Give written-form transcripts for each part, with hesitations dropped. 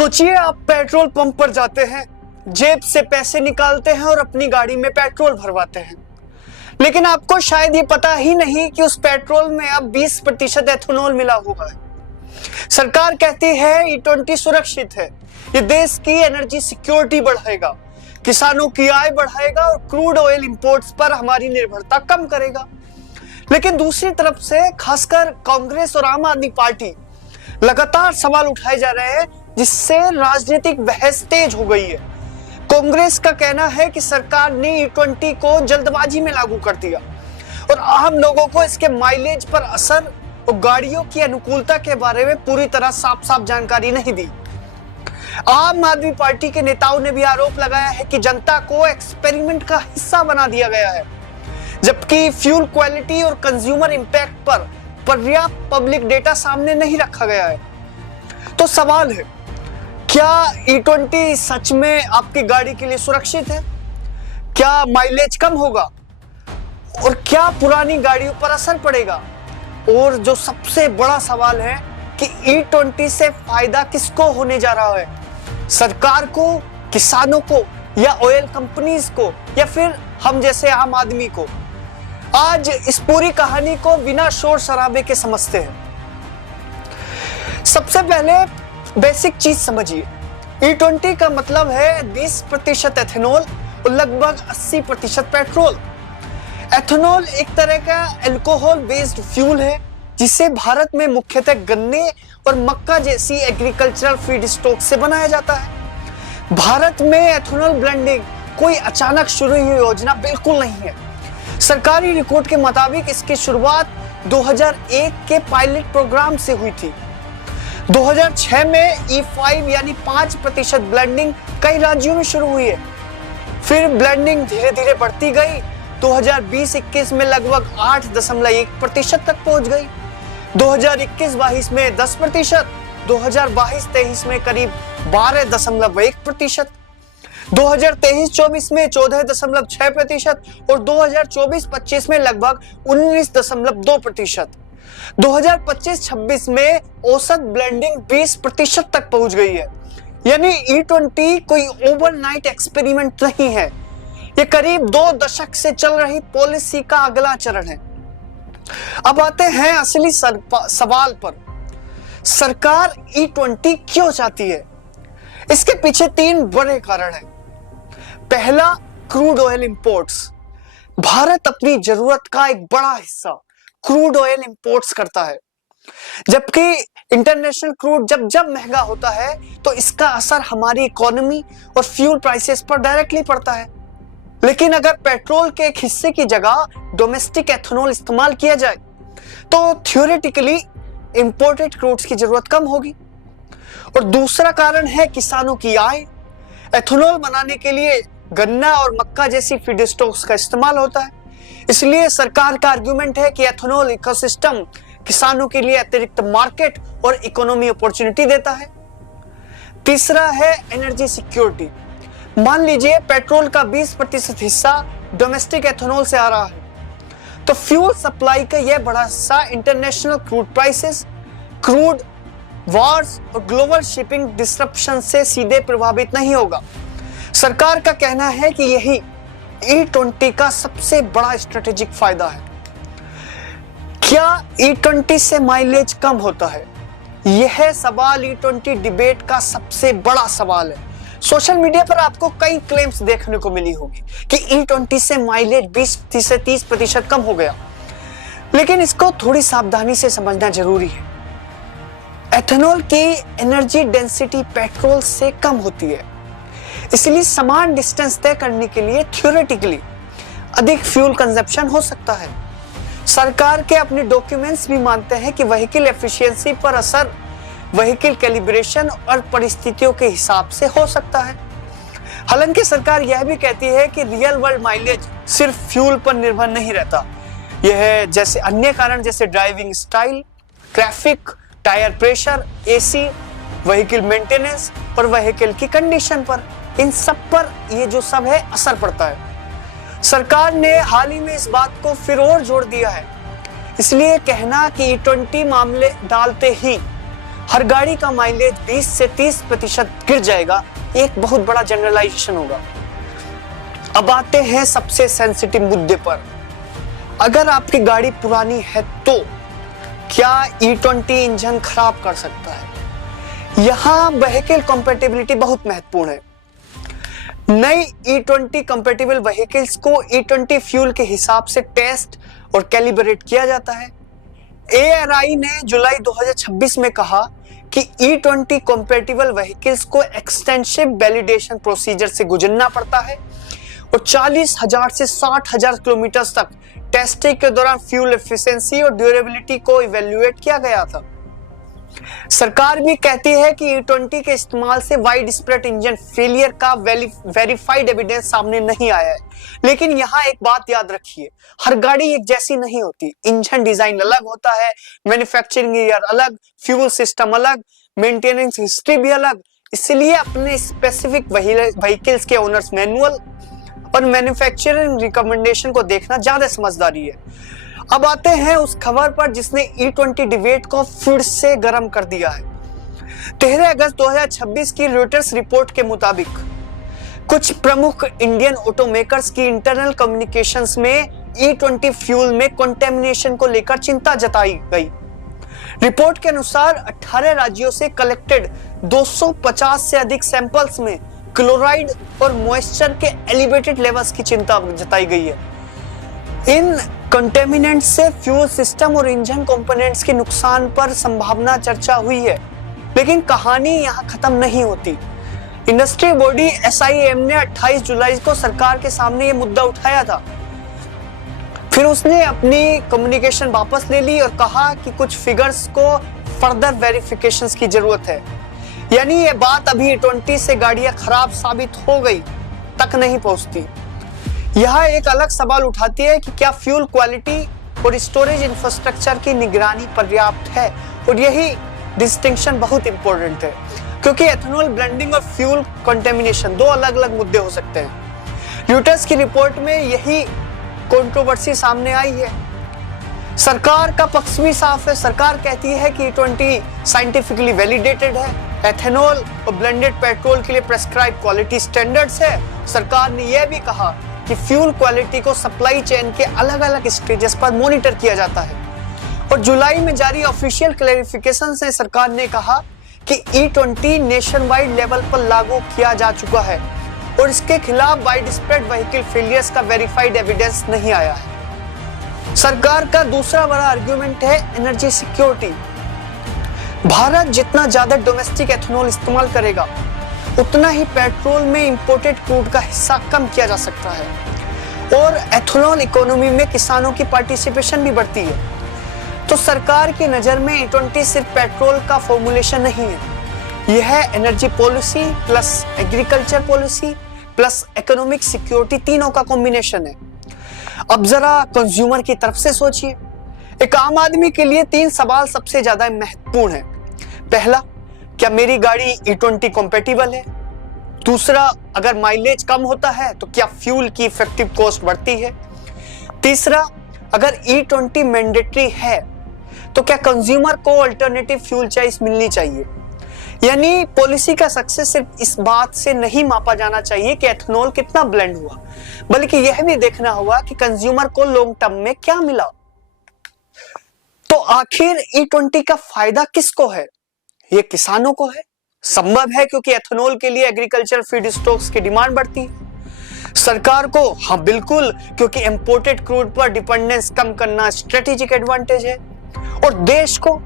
सोचिए आप petrol pump पर जाते हैं, जेब से पैसे निकालते हैं और अपनी गाड़ी में पेट्रोल भरवाते हैं, लेकिन आपको शायद ये पता ही नहीं कि उस पेट्रोल में अब 20% एथेनॉल मिला हुआ है। सरकार कहती है E20 सुरक्षित है, ये देश की एनर्जी सिक्योरिटी बढ़ाएगा, किसानों की आय बढ़ाएगा और क्रूड ऑयल इंपोर्ट्स पर हमारी निर्भरता कम करेगा। लेकिन दूसरी तरफ से खासकर कांग्रेस और आम आदमी पार्टी लगातार सवाल उठाए जा रहे हैं, जिससे राजनीतिक बहस तेज हो गई है। कांग्रेस का कहना है कि सरकार ने E20 को जल्दबाजी में लागू कर दिया और आम लोगों को इसके माइलेज पर असर और गाड़ियों की अनुकूलता के बारे में पूरी तरह साफ साफ जानकारी नहीं दी। आम आदमी पार्टी के नेताओं ने भी आरोप लगाया है कि जनता को एक्सपेरिमेंट का हिस्सा बना दिया गया है, जबकि फ्यूल क्वालिटी और कंज्यूमर इंपैक्ट पर पर्याप्त पब्लिक डेटा सामने नहीं रखा गया है। तो सवाल है, क्या E20 सच में आपकी गाड़ी के लिए सुरक्षित है? क्या माइलेज कम होगा और क्या पुरानी गाड़ियों पर असर पड़ेगा? और जो सबसे बड़ा सवाल है कि E20 से फायदा किसको होने जा रहा है, सरकार को, किसानों को या ऑयल कंपनीज को या फिर हम जैसे आम आदमी को? आज इस पूरी कहानी को बिना शोर शराबे के समझते हैं। सबसे पहले बेसिक चीज समझिए, E20 का मतलब है 20% एथेनॉल और लगभग 80% पेट्रोल। एथेनॉल एक तरह का अल्कोहल बेस्ड फ्यूल है, जिसे भारत में मुख्यतः गन्ने और मक्का जैसी एग्रीकल्चरल फीड स्टॉक से बनाया जाता है। भारत में एथेनॉल ब्लेंडिंग कोई अचानक शुरू हुई योजना बिल्कुल नहीं है। सरकारी रिकॉर्ड के मुताबिक इसकी शुरुआत 2001 के पायलट प्रोग्राम से हुई थी। 2006 में E5 यानी 5% ब्लेंडिंग कई राज्यों में शुरू हुई है। फिर ब्लेंडिंग धीरे धीरे बढ़ती गई, 2020-21 में लगभग 8.1% तक पहुंच गई, 2021-22 में 10%, 2022-23 में करीब 12.1%, 2023-24 में 14.6% और 2024-25 में लगभग 19.2%। 2025-26 में औसत ब्लेंडिंग 20% तक पहुंच गई है। यानी E20 कोई ओवरनाइट एक्सपेरिमेंट नहीं है, ये करीब 2 दशक से चल रही पॉलिसी का अगला चरण है। अब आते हैं असली सवाल पर, सरकार E20 क्यों चाहती है? इसके पीछे 3 बड़े कारण हैं। पहला, क्रूड ऑयल इंपोर्ट्स। भारत अपनी जरूरत का एक बड़ा हिस्सा क्रूड ऑयल इंपोर्ट्स करता है, जबकि इंटरनेशनल क्रूड जब महंगा होता है तो इसका असर हमारी इकोनॉमी और फ्यूल प्राइसेस पर डायरेक्टली पड़ता है। लेकिन अगर पेट्रोल के एक हिस्से की जगह डोमेस्टिक एथेनॉल इस्तेमाल किया जाए तो थ्योरेटिकली इंपोर्टेड क्रूड्स की जरूरत कम होगी। और दूसरा कारण है किसानों की आय। एथेनॉल बनाने के लिए गन्ना और मक्का जैसी फीड स्टॉक्स का इस्तेमाल होता है, इसलिए सरकार का आर्गुमेंट है कि एथेनॉल इकोसिस्टम किसानों के लिए अतिरिक्त मार्केट और इकोनॉमी अपॉर्चुनिटी देता है। तीसरा है एनर्जी सिक्योरिटी। मान लीजिए पेट्रोल का 20% हिस्सा डोमेस्टिक एथेनॉल से आ रहा है, तो फ्यूल सप्लाई का यह बड़ा हिस्सा international crude prices, crude Wars और ग्लोबल शिपिंग डिसरप्शन से सीधे प्रभावित नहीं होगा। सरकार का कहना है कि यही E20 का सबसे बड़ा स्ट्रेटेजिक फायदा है। क्या E20 से माइलेज कम होता है? यह सवाल E20 डिबेट का सबसे बड़ा सवाल है। सोशल मीडिया पर आपको कई क्लेम्स देखने को मिली होगी कि E20 से माइलेज 20 से 30% कम हो गया, लेकिन इसको थोड़ी सावधानी से समझना जरूरी है। एथेनॉल की एनर्जी डेंसिटी पेट्रोल से कम होती है, इसलिए समान डिस्टेंस तय करने के लिए थ्योरेटिकली अधिक फ्यूल कंजप्शन हो सकता है। सरकार के अपने डॉक्यूमेंट्स भी मानते हैं कि व्हीकल एफिशिएंसी पर असर व्हीकल कैलिब्रेशन और परिस्थितियों के हिसाब से हो सकता है। हालांकि सरकार यह भी कहती है कि रियल वर्ल्ड माइलेज सिर्फ फ्यूल पर निर्भर नहीं रहता, यह जैसे अन्य कारण जैसे driving style, traffic, tyre pressure, AC, vehicle maintenance और व्हीकल की कंडीशन पर, इन सब पर ये जो सब है असर पड़ता है। सरकार ने हाल ही में इस बात को फिर और जोड़ दिया है, इसलिए कहना कि E20 मामले डालते ही हर गाड़ी का माइलेज 20 से 30% गिर जाएगा, एक बहुत बड़ा जनरलाइजेशन होगा। अब आते हैं सबसे सेंसिटिव मुद्दे पर। अगर आपकी गाड़ी पुरानी है तो क्या E20 इंजन खराब कर सकता है? यहां व्हीकल कंपैटिबिलिटी बहुत महत्वपूर्ण है। नई E20 कंपैटिबल व्हीकल्स को E20 फ्यूल के हिसाब से टेस्ट और कैलिब्रेट किया जाता है। ARAI ने जुलाई 2026 में कहा कि E20 कंपैटिबल व्हीकल्स को एक्सटेंसिव वैलिडेशन प्रोसीजर से गुजरना पड़ता है और 40,000 से 60,000 किलोमीटर तक टेस्टिंग के दौरान फ्यूल एफिशिएंसी और ड्यूरेबिलिटी को इवैल्यूएट किया गया था। सरकार भी कहती है कि E20 के इस्तेमाल से वाइड स्प्रेड इंजन फेलियर का वेरीफाइड एविडेंस सामने नहीं आया है। लेकिन यहाँ एक बात याद रखिए, हर गाड़ी एक जैसी नहीं होती। इंजन डिजाइन अलग होता है, मैन्युफैक्चरिंग ईयर अलग, फ्यूल सिस्टम अलग, मेंटेनेंस हिस्ट्री भी अलग। इसलिए अपने स्पेसिफिक व्हीकल्स के ओनर्स मैनुअल और मैन्युफैक्चरिंग रिकमेंडेशन को देखना ज्यादा समझदारी है। अब आते हैं उस खबर पर जिसने E20 डिबेट को फिर से गर्म कर दिया है। 13 अगस्त 2026 की रॉयटर्स रिपोर्ट के मुताबिक कुछ प्रमुख इंडियन ऑटोमेकर्स की इंटरनल कम्युनिकेशंस में E20 फ्यूल में कंटेमिनेशन को लेकर चिंता जताई गई। रिपोर्ट के अनुसार 18 राज्यों से कलेक्टेड 250 से अधिक सैंपल्स में क्लोराइड और मॉइस्चर के एलिवेटेड लेवल्स की चिंता जताई गई है। इन कंटेमिनेंट से फ्यूल सिस्टम और इंजन कंपोनेंट्स के नुकसान पर संभावना चर्चा हुई है, लेकिन कहानी यहां खत्म नहीं होती। इंडस्ट्री बॉडी SIAM ने 28 जुलाई को सरकार के सामने ये मुद्दा उठाया था। फिर उसने अपनी कम्युनिकेशन वापस ले ली और कहा कि कुछ फिगर्स को फर्दर वेरिफिकेशंस की जरूरत है। यानी ये बात अभी E20 से गाड़ियां खराब साबित हो गई तक नहीं पहुंचती। यह एक अलग सवाल उठाती है कि क्या फ्यूल क्वालिटी और स्टोरेज इंफ्रास्ट्रक्चर की निगरानी पर्याप्त है, और यही डिस्टिंक्शन बहुत इंपॉर्टेंट है, क्योंकि एथेनॉल ब्लेंडिंग और फ्यूल कंटेमिनेशन दो अलग अलग मुद्दे हो सकते हैं। रॉयटर्स की रिपोर्ट में यही कंट्रोवर्सी सामने आई है। सरकार का पक्ष भी साफ है। सरकार कहती है कि E20 साइंटिफिकली वैलिडेटेड है, एथेनॉल और ब्लेंडेड पेट्रोल के लिए प्रेस्क्राइब क्वालिटी स्टैंडर्ड्स है। सरकार ने यह भी कहा कि फ्यूल क्वालिटी को सप्लाई चेन के अलग अलग स्टेजेस पर मॉनिटर किया जाता है। और जुलाई में जारी ऑफिशियल क्लैरिफिकेशन से सरकार ने कहा कि E20 नेशन वाइड लेवल पर लागू किया जा चुका है और इसके खिलाफ वाइड स्प्रेड व्हीकल फेलियर्स का वेरीफाइड एविडेंस नहीं आया है। सरकार का दूसरा बड़ा आर्गुमेंट है एनर्जी सिक्योरिटी। भारत जितना ज्यादा डोमेस्टिक एथेनॉल इस्तेमाल करेगा, उतना ही पेट्रोल में इंपोर्टेड क्रूड का हिस्सा कम किया जा सकता है और एथेनॉल इकोनॉमी में किसानों की पार्टिसिपेशन भी बढ़ती है। तो सरकार की नजर में E20 सिर्फ पेट्रोल का फॉर्मूलेशन नहीं है, यह है energy policy plus agriculture policy plus economic security, तीनों का कॉम्बिनेशन है। अब जरा कंज्यूमर की तरफ से सोचिए। एक आम आदमी के लिए 3 सवाल सबसे ज्यादा महत्वपूर्ण है। पहला, क्या मेरी गाड़ी E20 कंपैटिबल है? दूसरा, अगर माइलेज कम होता है तो क्या फ्यूल की इफेक्टिव कॉस्ट बढ़ती है? तीसरा, अगर E20 मैंडेटरी है तो क्या कंज्यूमर को अल्टरनेटिव फ्यूल चॉइस मिलनी चाहिए? यानी पॉलिसी का सक्सेस सिर्फ इस बात से नहीं मापा जाना चाहिए कि एथेनॉल कितना ब्लेंड हुआ, बल्कि यह भी देखना होगा कि कंज्यूमर को लॉन्ग टर्म में क्या मिला। तो आखिर E20 का फायदा किसको है? ये किसानों को है। संभव है क्योंकि एथेनॉल के लिए एग्रीकल्चर फीड स्टॉक्स की डिमांड बढ़ती है। सरकार को, हाँ बिल्कुल, क्योंकि इंपोर्टेड क्रूड पर डिपेंडेंस कम करना स्ट्रेटेजिक एडवांटेज है। और देश को,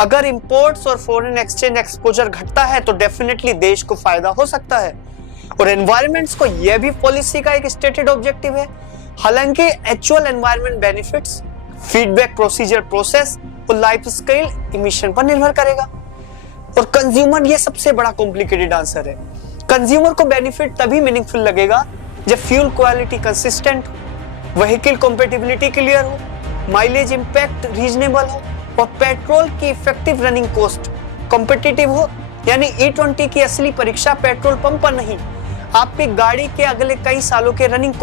अगर इंपोर्ट्स और फॉरेन एक्सचेंज एक्सपोजर घटता है तो डेफिनेटली देश को फायदा हो सकता है। और एनवायरमेंट्स को, यह भी पॉलिसी का एक स्टेटेड ऑब्जेक्टिव है। हालांकि actual environment benefits feedback procedure process और लाइफ स्केल इमिशन पर निर्भर करेगा। और कंज्यूमर, ये सबसे बड़ा कॉम्प्लिकेटेड आंसर है। कंज्यूमर को बेनिफिट तभी मीनिंगफुल लगेगा जब फ्यूल क्वालिटी कंसिस्टेंट हो, व्हीकल कंपैटिबिलिटी क्लियर हो, माइलेज इंपैक्ट रीजनेबल हो और पेट्रोल की इफेक्टिव रनिंग कॉस्ट कॉम्पिटिटिव हो। यानी E20 की असली परीक्षा पेट्रोल पंप पर नहीं, आपकी गाड़ी के अगले कई सालों के रनिंग